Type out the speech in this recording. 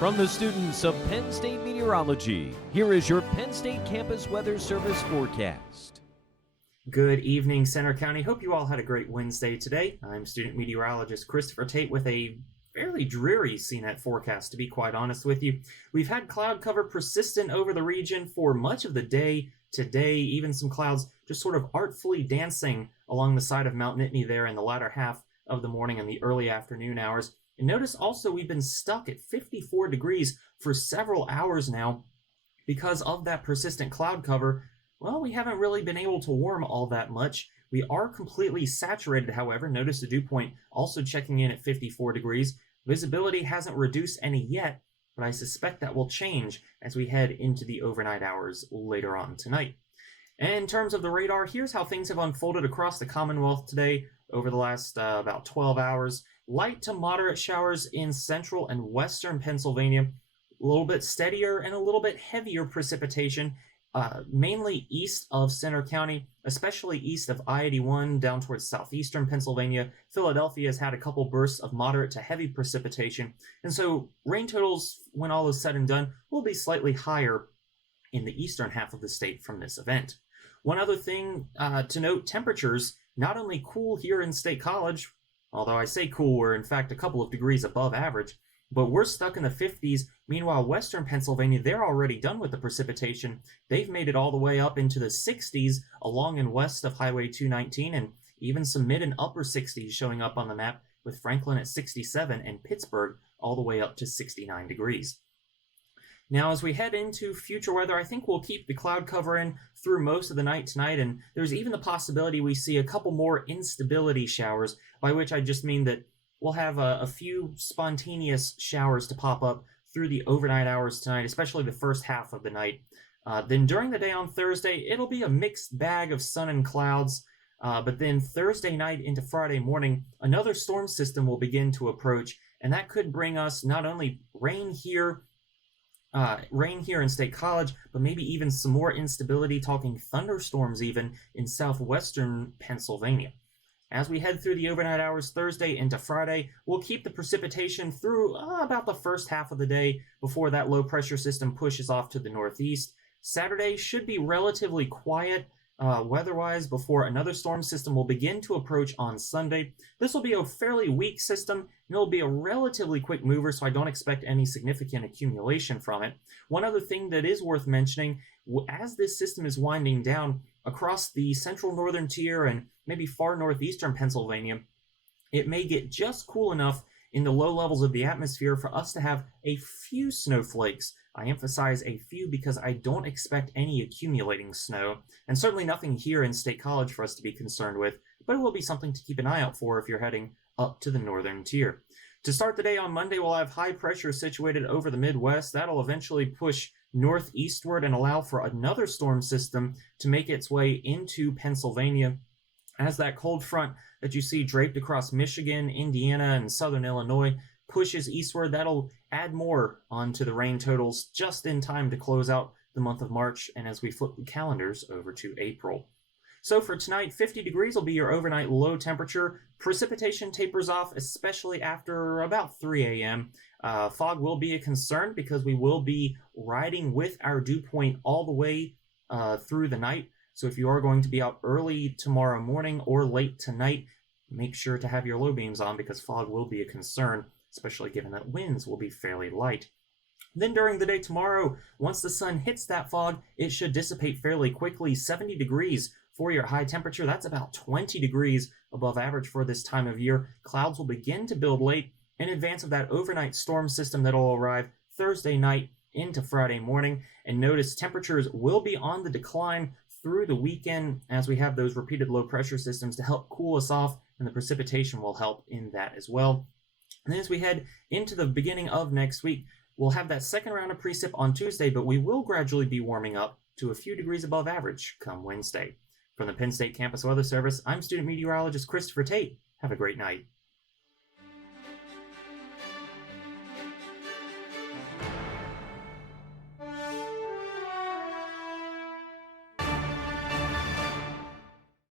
From the students of Penn State Meteorology, here is your Penn State Campus Weather Service forecast. Good evening, Center County. Hope you all had a great Wednesday today. I'm student meteorologist Christopher Tate with a fairly dreary CNET forecast, to be quite honest with you. We've had cloud cover persistent over the region for much of the day today, even some clouds just sort of artfully dancing along the side of Mount Nittany there in the latter half of the morning and the early afternoon hours. And notice also we've been stuck at 54 degrees for several hours now because of that persistent cloud cover. Well, we haven't really been able to warm all that much. We are completely saturated, however. Notice the dew point also checking in at 54 degrees. Visibility hasn't reduced any yet, but I suspect that will change as we head into the overnight hours later on tonight. And in terms of the radar, here's how things have unfolded across the Commonwealth today over the last about 12 hours. Light to moderate showers in central and western Pennsylvania. A little bit steadier and a little bit heavier precipitation, mainly east of Center County, especially east of I-81 down towards southeastern Pennsylvania. Philadelphia has had a couple bursts of moderate to heavy precipitation. And so rain totals, when all is said and done, will be slightly higher in the eastern half of the state from this event. One other thing to note, temperatures not only cool here in State College, although I say cool, we're in fact a couple of degrees above average, but we're stuck in the 50s. Meanwhile, western Pennsylvania, they're already done with the precipitation. They've made it all the way up into the 60s along and west of Highway 219, and even some mid and upper 60s showing up on the map, with Franklin at 67 and Pittsburgh all the way up to 69 degrees. Now, as we head into future weather, I think we'll keep the cloud cover in through most of the night tonight, and there's even the possibility we see a couple more instability showers, by which I just mean that we'll have a few spontaneous showers to pop up through the overnight hours tonight, especially the first half of the night. Then during the day on Thursday, it'll be a mixed bag of sun and clouds, but then Thursday night into Friday morning, another storm system will begin to approach, and that could bring us not only rain here in State College, but maybe even some more instability, talking thunderstorms even in southwestern Pennsylvania. As we head through the overnight hours Thursday into Friday, we'll keep the precipitation through about the first half of the day before that low pressure system pushes off to the northeast. Saturday should be relatively quiet weather-wise before another storm system will begin to approach on Sunday. This will be a fairly weak system, and it'll be a relatively quick mover, so I don't expect any significant accumulation from it. One other thing that is worth mentioning, as this system is winding down across the central northern tier and maybe far northeastern Pennsylvania, it may get just cool enough in the low levels of the atmosphere for us to have a few snowflakes. I emphasize a few because I don't expect any accumulating snow, and certainly nothing here in State College for us to be concerned with, but it will be something to keep an eye out for if you're heading up to the northern tier. To start the day on Monday, we'll have high pressure situated over the Midwest. That'll eventually push northeastward and allow for another storm system to make its way into Pennsylvania. As that cold front that you see draped across Michigan, Indiana, and southern Illinois pushes eastward, that'll add more onto the rain totals just in time to close out the month of March, and as we flip the calendars over to April. So for tonight, 50 degrees will be your overnight low temperature. Precipitation tapers off, especially after about 3 a.m. Fog will be a concern because we will be riding with our dew point all the way through the night. So if you are going to be out early tomorrow morning or late tonight, make sure to have your low beams on because fog will be a concern, especially given that winds will be fairly light. Then during the day tomorrow, once the sun hits that fog, it should dissipate fairly quickly. 70 degrees for your high temperature. That's about 20 degrees above average for this time of year. Clouds will begin to build late in advance of that overnight storm system that will arrive Thursday night into Friday morning. And notice temperatures will be on the decline through the weekend as we have those repeated low pressure systems to help cool us off, and the precipitation will help in that as well. And then as we head into the beginning of next week, we'll have that second round of precip on Tuesday, but we will gradually be warming up to a few degrees above average come Wednesday. From the Penn State Campus Weather Service, I'm student meteorologist Christopher Tate. Have a great night.